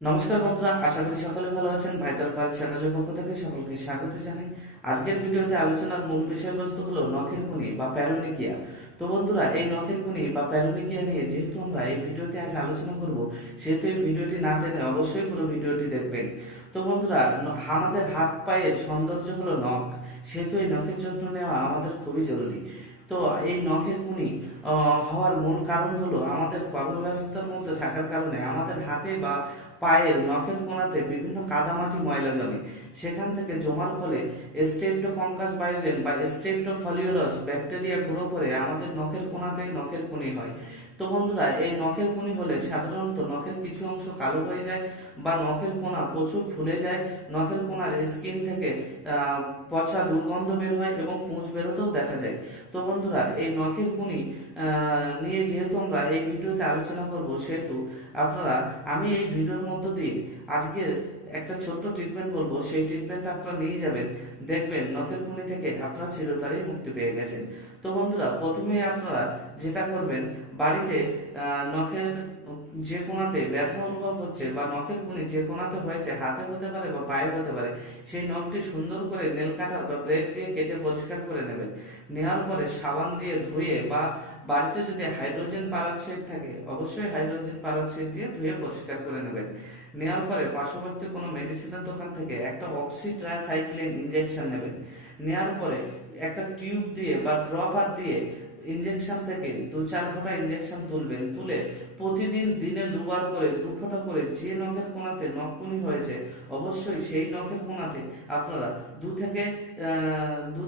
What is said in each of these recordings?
নমস্কার বন্ধুরা, আশা করি সকলে ভালো আছেন। ভাইটাল পাল চ্যানেলের পক্ষ থেকে সকলকে স্বাগত জানাই। আজকের ভিডিওতে আলোচনার মূল বিষয়বস্তু হলো নখের কুনি বা প্যারোনিকিয়া। তো বন্ধুরা, এই নখের কুনি বা প্যারোনিকিয়া নিয়ে যেহেতু আমরা এই ভিডিওতে আজ আলোচনা করব, সেহেতু এই ভিডিওটি না টেনে অবশ্যই পুরো ভিডিওটি দেখবেন। তো বন্ধুরা, আমাদের হাত পায়ের সৌন্দর্য হলো নখ, সেহেতু এই নখের যত্ন নেওয়া আমাদের খুবই জরুরি। তো এই নখের কুনি হওয়ার মূল কারণ হলো আমাদের কর্মব্যস্ততার মধ্যে থাকার কারণে আমাদের হাতে বা পায়ের নখের কোণাতে বিভিন্ন কাদামাটি ময়লা জমে। সেখান থেকে জমার ফলে স্টেপ্টোকক্কাস বায়োজেন বা স্টেপ্টোফলিওরাস ব্যাকটেরিয়া গ্রো করে আমাদের নখের কোণাতে নখের কুনি হয়। তো বন্ধুরা, এই নখের কুনি হলে সাধারণত নখের কিছু অংশ কালো হয়ে যায় বা নখের কোণা প্রচুর ফুলে যায়। নখের কোণার স্কিন থেকে পচা দুর্গন্ধ বের হয় এবং পুঁজ বেরোতেও দেখা যায়। তো বন্ধুরা, এই নখের কুনি নিয়ে যেহেতু আমরা এই ভিডিওতে আলোচনা করব, সেহেতু আমি এই ভিডিওর মধ্য দিয়ে আজকে একটা ছোট্ট ট্রিটমেন্ট বলবো। সেই ট্রিটমেন্টটা আপনারা নিয়ে যাবেন, দেখবেন নখের কুনি থেকে আপনারা চিরতরেই মুক্তি পেয়ে গেছেন। তো বন্ধুরা, প্রথমে আপনারা যেটা করবেন, বাড়িতে নখের যে কোণাতে ব্যথা অনুভব হচ্ছে বা নখের কুনি যে কোণাতে হয়েছে, হাতে হতে পারে বা পায়ে হতে পারে, সেই নখটি সুন্দর করে নেল কাটার বা ব্লেড দিয়ে কেটে পরিষ্কার করে নেবেন। নেওয়ার পরে সাবান দিয়ে ধুয়ে বা বাড়িতে যদি হাইড্রোজেন পারক্সাইড থাকে, অবশ্যই হাইড্রোজেন পারক্সাইড দিয়ে ধুয়ে পরিষ্কার করে নেবেন। নেওয়ার পরে পার্শ্ববর্তী কোনো মেডিসিনের দোকান থেকে একটা অক্সিট্রাসাইক্লিন ইনজেকশন নেবেন। নেওয়ার পরে একটা টিউব দিয়ে বা ড্রপার দিয়ে ইনজেকশন থেকে 2-4 ফোঁটা ইনজেকশন তুলবেন। তুলে প্রতিদিন দিনে দুবার করে 2 ফোঁটা করে যে নখের কোণাতে নখকুনি হয়েছে, অবশ্যই সেই নখের কোণাতে আপনারা 2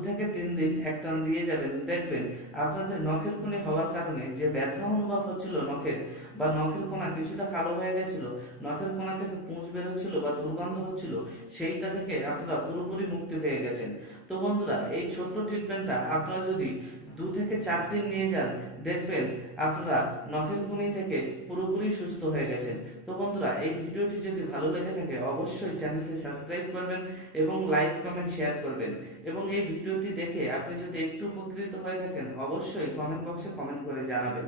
থেকে 3 দিন একটান দিয়ে যাবেন। দেখবেন আপনাদের নখের কুনি হওয়ার কারণে যে ব্যথা অনুভব হচ্ছিল নখের, বা নখের কোণা কিছুটা কালো হয়ে গেছিল, নখের কোণা থেকে পুঁজ বেরোচ্ছিল বা দুর্গন্ধ হচ্ছিল, সেইটা থেকে আপনারা পুরোপুরি মুক্তি পেয়ে গেছেন। তো বন্ধুরা, এই ছোট্ট ট্রিটমেন্টটা আপনারা যদি 2 থেকে 4 দিন নিয়ে যান, দেখবেন আপনারা নখের কুনি থেকে পুরোপুরি সুস্থ হয়ে গেছেন। তো বন্ধুরা, এই ভিডিওটি যদি ভালো লেগে থাকে, অবশ্যই চ্যানেলটি সাবস্ক্রাইব করবেন এবং লাইক কমেন্ট শেয়ার করবেন। এবং এই ভিডিওটি দেখে আপনি যদি একটু উপকৃত হয়ে থাকেন, অবশ্যই কমেন্ট বক্সে কমেন্ট করে জানাবেন।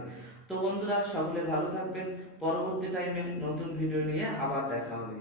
তো বন্ধুরা, সকলে ভালো থাকবেন। পরবর্তী টাইমে নতুন ভিডিও নিয়ে আবার দেখা হবে।